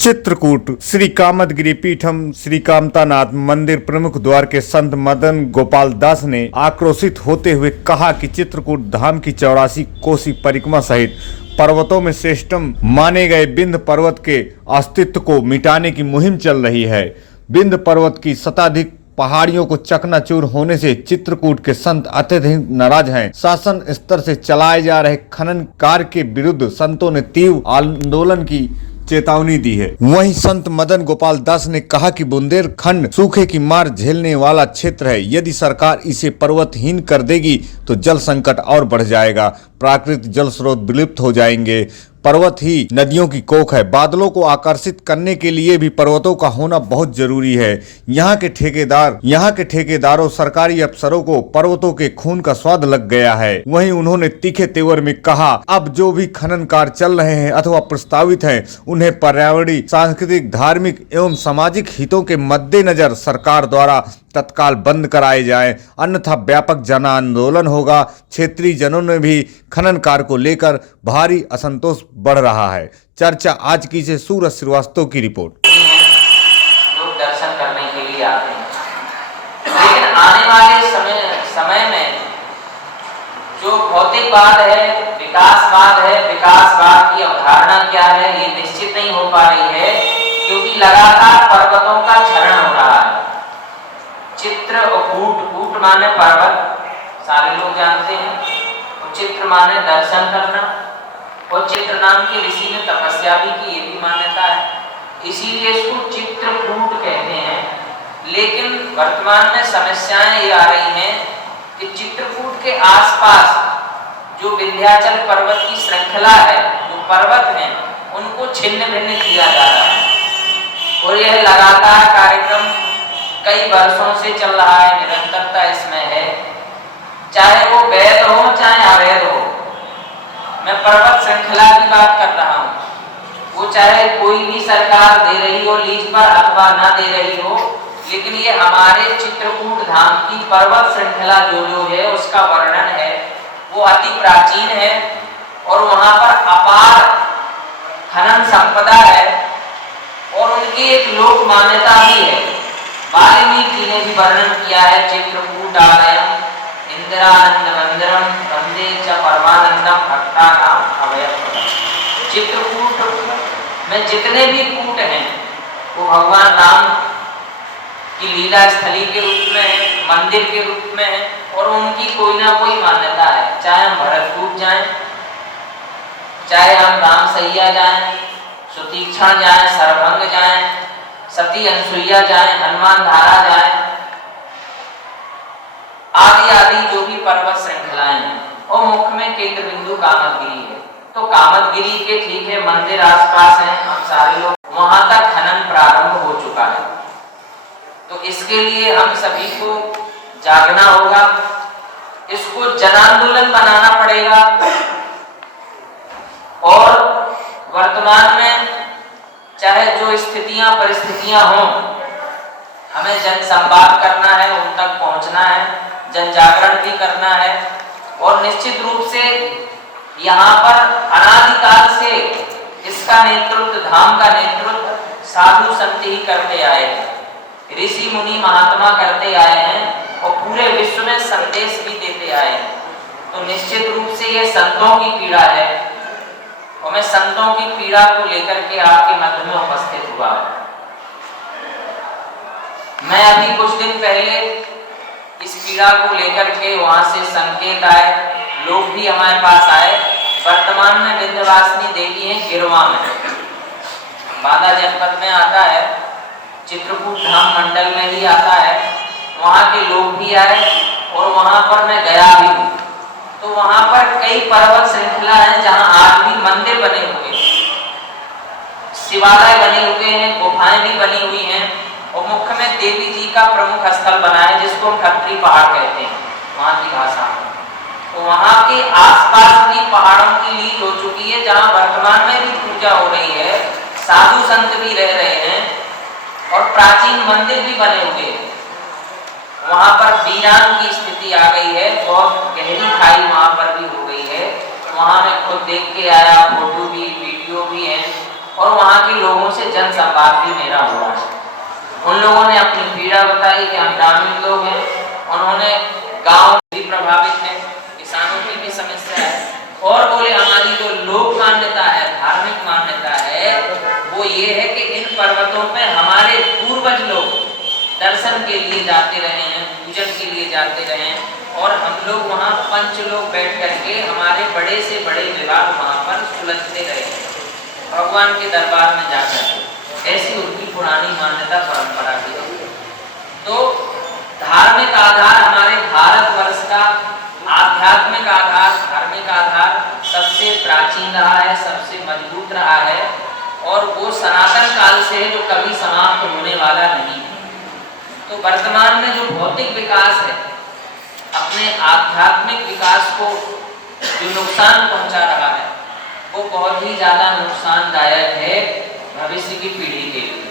चित्रकूट श्री कामदगिरी पीठम श्री कामतानाथ मंदिर प्रमुख द्वार के संत मदन गोपाल दास ने आक्रोशित होते हुए कहा कि चित्रकूट धाम की 84 कोसी परिक्रमा सहित पर्वतों में श्रेष्ठतम माने गए विंध्य पर्वत के अस्तित्व को मिटाने की मुहिम चल रही है। विंध्य पर्वत की शताधिक पहाड़ियों को चकनाचूर होने से चित्रकूट के संत अत्यधिक नाराज हैं। शासन स्तर से चलाए जा रहे खनन कार्य के विरुद्ध संतों ने तीव्र आंदोलन की चेतावनी दी है। वहीं संत मदन गोपाल दास ने कहा कि बुंदेलखंड सूखे की मार झेलने वाला क्षेत्र है। यदि सरकार इसे पर्वतहीन कर देगी तो जल संकट और बढ़ जाएगा, प्राकृतिक जल स्रोत विलुप्त हो जाएंगे। पर्वत ही नदियों की कोख है। बादलों को आकर्षित करने के लिए भी पर्वतों का होना बहुत जरूरी है। यहाँ के ठेकेदारों सरकारी अफसरों को पर्वतों के खून का स्वाद लग गया है। वहीं उन्होंने तीखे तेवर में कहा, अब जो भी खनन कार्य चल रहे हैं अथवा प्रस्तावित हैं, उन्हें पर्यावरणीय, सांस्कृतिक, धार्मिक एवं सामाजिक हितों के मद्देनजर सरकार द्वारा तत्काल बंद कराए जाएं, अन्यथा व्यापक जन आंदोलन होगा। क्षेत्रीय जनों ने भी खनन कार्य को लेकर भारी असंतोष बढ़ रहा है। चर्चा आज की से सूरज श्रीवास्तव की रिपोर्ट। लोग दर्शन करने के लिए आते हैं, लेकिन आने वाले समय में जो भौतिकवाद है, विकासवाद की अवधारणा क्या है, ये निश्चित नहीं हो पा रही है, क्योंकि लगातार पर्वतों का क्षरण हो रहा है। चित्र और कूट माने पर्वत, सारे लोग जानते हैं, और चित्र माने दर्शन करना, और चित्र नाम के ऋषि ने तपस्या भी की, ये भी मान्यता है, इसीलिए इसको चित्रकूट कहते हैं। लेकिन वर्तमान में समस्याएं ये आ रही हैं कि चित्रकूट के आसपास जो विंध्याचल पर्वत की श्रृंखला है, जो पर्वत हैं, उनको छिन्न भिन्न किया जा रहा है, और यह लगातार कार्यक्रम कई वर्षों से चल रहा है, निरंतरता इसमें है, चाहे वो वैध हो चाहे अवैध हो। मैं पर्वत श्रृंखला की बात कर रहा हूँ, वो चाहे कोई भी सरकार दे रही हो लीज पर अथवा ना दे रही हो, लेकिन ये हमारे चित्रकूट धाम की पर्वत श्रृंखला जो है उसका वर्णन है, वो अति प्राचीन है, और वहां पर अपार खनन संपदा है, और उनकी एक लोक मान्यता भी है। वाल्मीकि जी ने भी वर्णन किया है, चित्रकूटालयम इंदिरानंद मंदिरम वंदे च परमानंदम भक्तानाम अभयप्रदम। चित्रकूट में जितने भी कूट हैं वो भगवान राम की लीला स्थली के रूप में है, मंदिर के रूप में है, और उनकी कोई ना कोई मान्यता है। चाहे हम भरतकूट जाएं, चाहे हम रामसैया जाएं, सुतीक्षण जाएं, सरभंग जाएं, सती अनसुईया जाएं, हनुमान धारा जाएं, आदि जो भी पर्वत श्रृंखलाएं हैं, और मुख्य में केंद्र बिंदु कामदगिरी है। तो कामदगिरी के ठीक है मंदिर आसपास हैं, हम सारे लोग, वहां तक खनन प्रारंभ हो चुका है। तो इसके लिए हम सभी को जागना होगा, इसको जन आंदोलन बनाना पड़ेगा, और वर्तमान में चाहे जो स्थितियां परिस्थितियां हों, हमें जन संवाद करना है, उन तक पहुंचना है, जन जागरण भी करना है, और निश्चित रूप से यहाँ पर अनादिकाल से इसका नेतृत्व, धाम का नेतृत्व साधु संत ही करते आए हैं, ऋषि मुनि महात्मा करते आए हैं, और पूरे विश्व में संदेश भी देते आए हैं। तो निश्चित रूप से ये संतों की पीड़ा है, और मैं संतों की पीड़ा को लेकर के आपके मध्य में उपस्थित हुआ। मैं अभी कुछ दिन पहले इस पीड़ा को लेकर के वहां से संकेत आए, लोग भी हमारे पास आए। वर्तमान में विंध्यवासिनी देवी है गिरवा में, बांदा जनपद में आता है, चित्रकूट धाम मंडल में ही आता है। वहां के लोग भी आए, और वहां पर मैं गया भी हूँ। तो वहां पर कई पर्वत श्रृंखला हैं जहां आज भी मंदिर बने हुए हैं, शिवालय बने हुए हैं, गुफाएं भी बनी हुई हैं, और मुख्य में देवी जी का प्रमुख स्थल बना है, जिसको हम खत्री पहाड़ कहते हैं वहां की भाषा में। तो वहां के आसपास भी पहाड़ों की लीज हो चुकी है, जहां वर्तमान में भी पूजा हो रही है, साधु संत भी रह रहे हैं, और प्राचीन मंदिर भी बने हुए हैं। वहां पर वीरान की स्थिति आ गई है, बहुत गहरी खाई वहां पर भी हो गई है। वहां मैं खुद देख के आया, फोटो भी वीडियो भी है, और वहां के लोगों से भोजन संवाद भी मेरा हुआ है। उन लोगों ने अपनी पीड़ा बताई कि हम ग्रामीण लोग हैं, उन्होंने गांव भी प्रभावित है, किसानों की भी समस्या है, और बोले हमारी जो लोक मान्यता है, धार्मिक मान्यता है, वो ये है कि इन पर्वतों पे हमारे पूर्वज लोग दर्शन के लिए जाते रहे हैं, पूजन के लिए जाते रहे हैं, और हम लोग वहाँ पंच लोग बैठ करके हमारे बड़े से बड़े विवाद वहाँ पर सुलझते रहे भगवान के दरबार में जाकर। ऐसी उनकी पुरानी मान्यता परंपरा की है। तो धार्मिक आधार हमारे भारतवर्ष का, आध्यात्मिक आधार, धार्मिक आधार सबसे प्राचीन रहा है, सबसे मजबूत रहा है, और वो सनातन काल से है, जो कभी समाप्त होने वाला नहीं है। तो वर्तमान में जो भौतिक विकास है, अपने आध्यात्मिक विकास को जो नुकसान पहुंचा रहा है, वो बहुत ही ज्यादा नुकसानदायक है भविष्य की पीढ़ी के लिए।